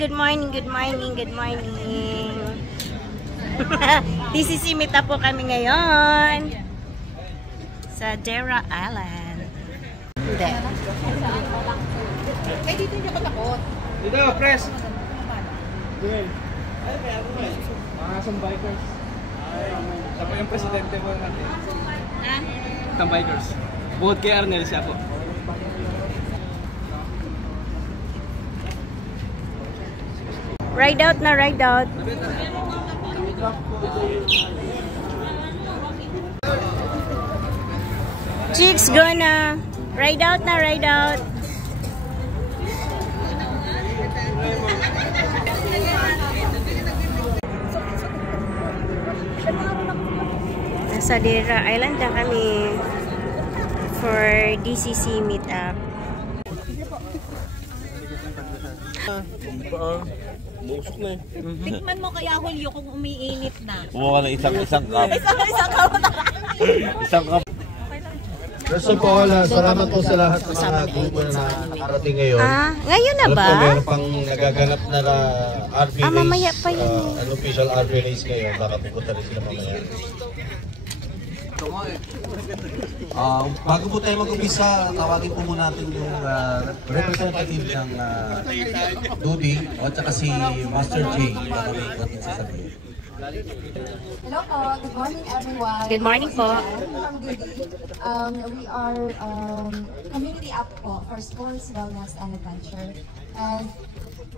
good morning, good morning, good morning. DCC meet up po kami ngayon sa Dera Island. Hindi. Ay, dito hindi ako takot. Dito, press! Yan. Mga some bikers. Siya po yung presidente mo natin. Some bikers. Bukod kay Arnel, siya po. Ride out na, ride out. Chicks, gonna ride out na, ride out. Nasa Dera Island na kami for DCC meetup. Busok na eh. Tikman mo kaya Julio kung umiinit na. Kumuha ka ng isang cup. Isang cup na. Isang cup. First of all, salamat po sa lahat ng mga grupo na nakarating ngayon. Ngayon na ba? Alam ko, meron pang nagaganap na RV race. Mamaya pa yun. Unofficial RV race ngayon. Baka pupunta rin sila mamaya. Bago po tayo mag-umpisa, tawagin po muna natin yung representative ng Dudi at saka si Master J. Baka may natin sasabihin. Hello po, good morning everyone. Good morning po. From Dudi. We are community app po for sports, wellness, and adventure. And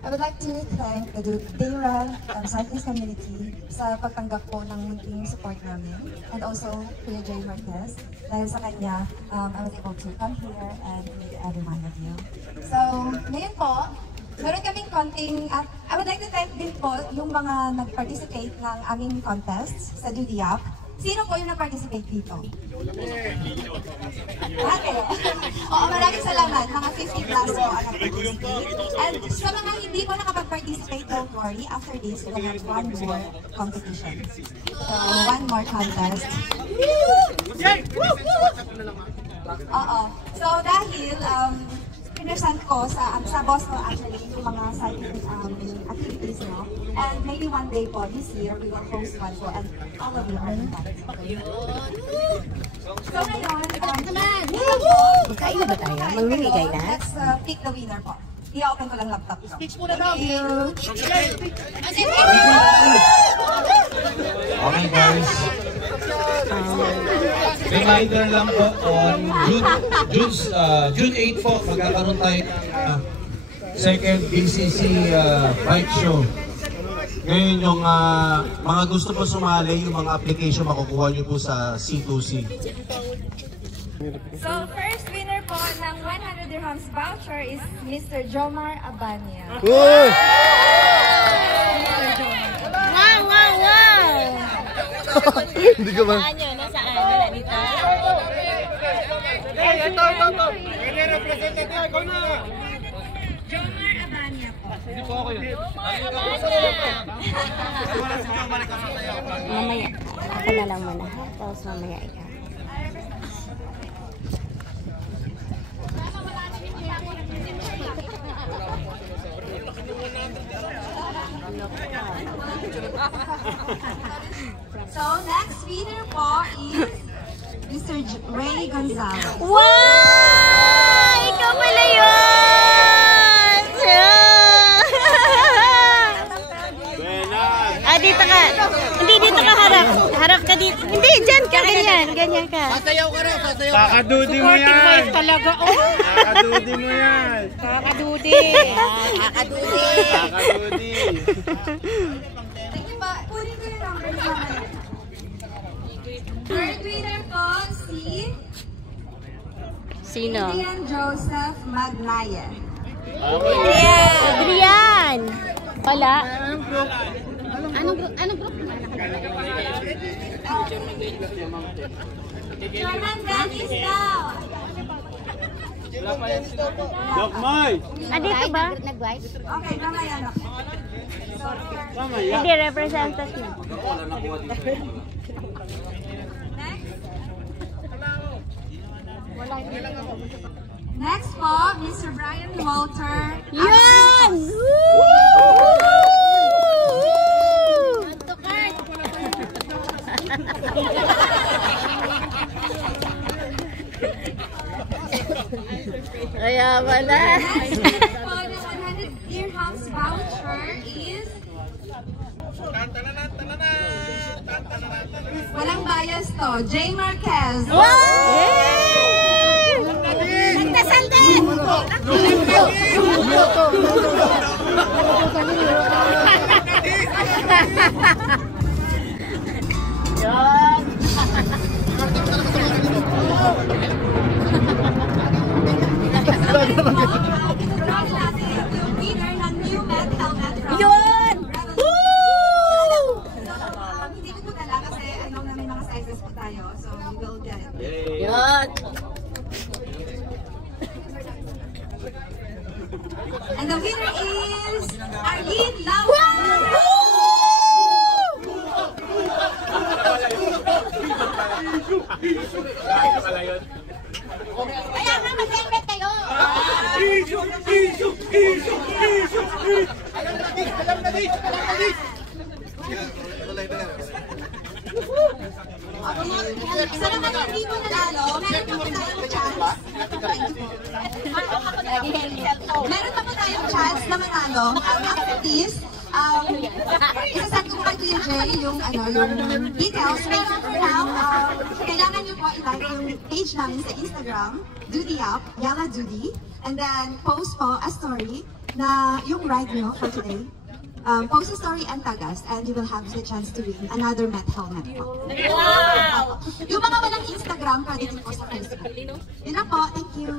I would like to thank the Dera Cyclist community sa pagtanggap po ng munting support namin. And also Kuya Jay Marquez. Dahil sa kanya, I was able to come here and meet every one of you. So, ngayon po, meron kaming konting, at I would like to thank din po yung mga nag-participate ng aming contest sa Dudi App. Sino po yung nag-participate dito? Lahat kayo? Oo, maraming salamat. Mga 50 plus po ang nag-participate. And sa mga hindi po nakapag-participate, don't worry. After this, we'll have one more competition. So, one more contest. Oo. So, dahil, pinresent ko sa boss ko actually yung mga cycling activities nyo. And maybe one day po this year we will host one po and all of you are invited. So ngayon, Magkain na ba tayo? Mamimigay na? let's pick the winner po. I-open ko lang laptop ko. Speech muna daw. Okay guys. Reminder lang po on June 8 po, magkakaroon tayo second BCC bike show. Ngayon yung mga gusto po sumali, yung mga application makukuha nyo po sa C2C. So first winner po ng 100 dirhams voucher is Mr. Jomar Abania. Wow, wow, wow! Hindi ka ba? Nasaan? Wala dito? Ito. Pwede representative ako na. Jomar Abania po. Hindi po ako yun. Mamaya. Ako na lang muna. Tapos mamaya ikaw. So next winner po is Mr. Ray Gonzalez. Wow! Ikaw pala yun! Dito ka. Hindi, dito ka harap. Harap ka dito. Hindi, dyan ka. Ganyan. Ganyan ka. Sasayaw ka rin, sasayaw ka. Kakadudi mo yan. Supporting voice talaga. Kakadudi mo yan. Kakadudi. Kakadudi. Thank you po. Kunin ko yung number naman. Third winner po si Sino? Adrian Joseph Magnayan. Adrian! Wala. Anong group? German Dennis daw. Dokmay! Dito ba? Okay, mamaya na. Hindi, representative. Next po, Mr. Brian Walter. Yan! Woo! Kaya pala. For the 100 dirhams voucher is... Walang bias to. J. Marquez. Nagdasal din! Yung winner ng new Met helmet from Yun! Revolution. Hindi ko po dala kasi I know na may mga sizes po tayo. So we will get it. Yun! And the winner is Arlene Lawan. Kaya nga mag-helmet kayo. Sa naman hindi mo nanalo, meron pa po tayong chance. Meron pa po tayong chance na manalo. After this, isasend ko po kay Kuya Jay yung details. Pero for now, kailangan nyo po i-like yung page namin sa Instagram, Doody Up, Yala Doody, and then post po a story na yung ride nyo for today. Post a story and tag us, and you will have the chance to win another Met helmet po. Wow! Yung mga walang Instagram, pwede din po sa Facebook. Yun na po, thank you.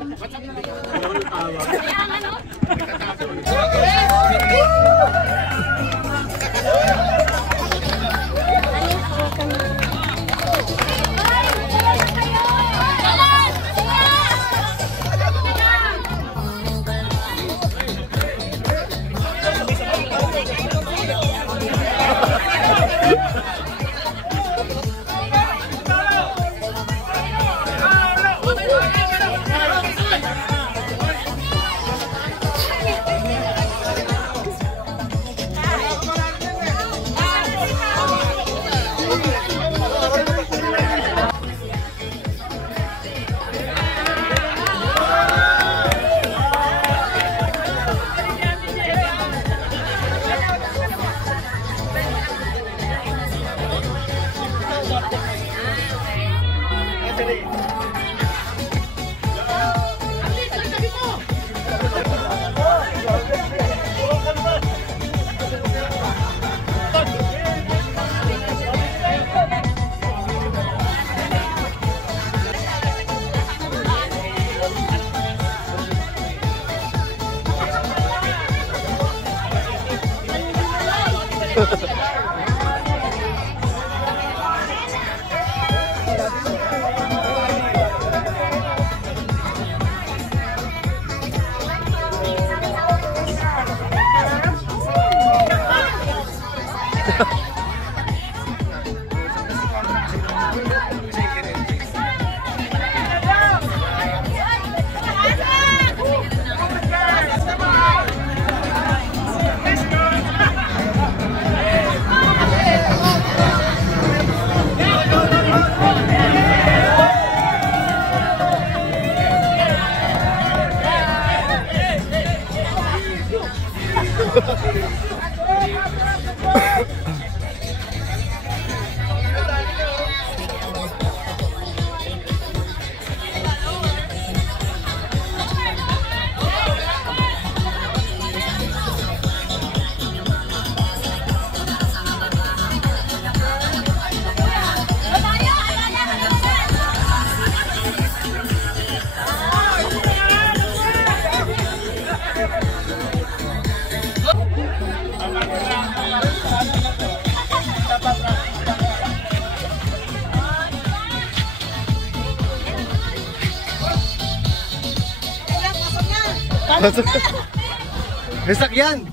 May sakyan!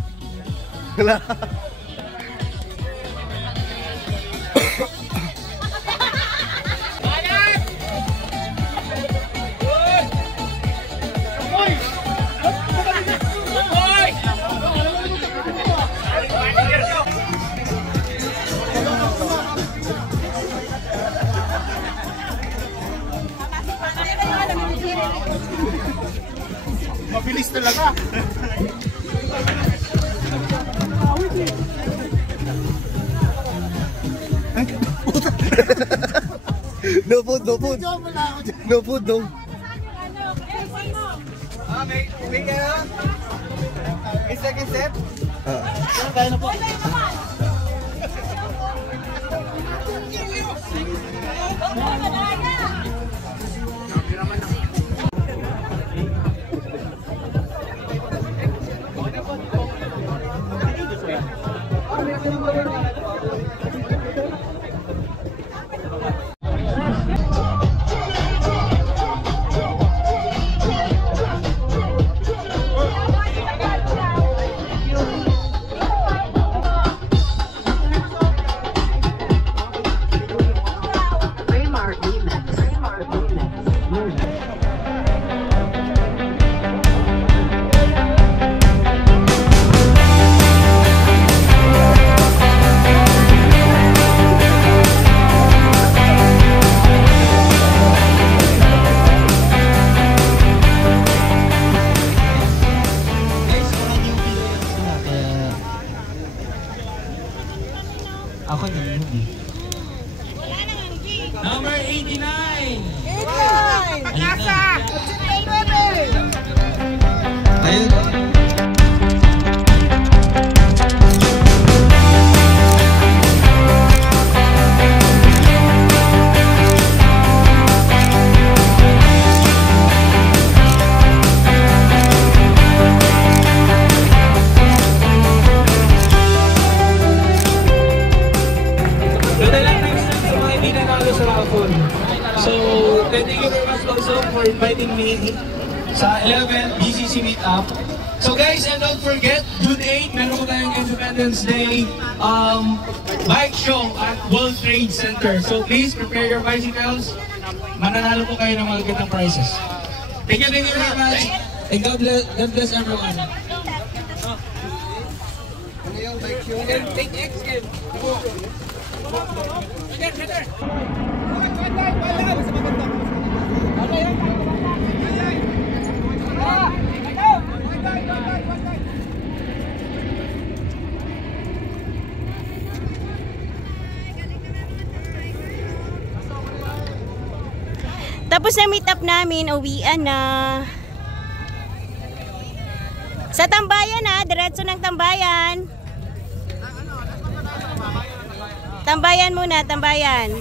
Wala. Mabilis talaga. No food, no food. No food, no. May kayo? May second step? Ako hindi. Number 89! Ayun. So, thank you very much also for inviting me sa 11th BCC Meetup. So guys, and don't forget, June 8, meron ko tayong Independence Day bike show at World Trade Center. So please prepare your bicycles. Mananalo po kayo ng mga magandang prizes. Thank you very much. And God bless everyone. Ano yung bike show? Take X game. Tapos na meet up namin, uwian na. Sa tambayan na, diretso ng tambayan. Tambayan muna, tambayan.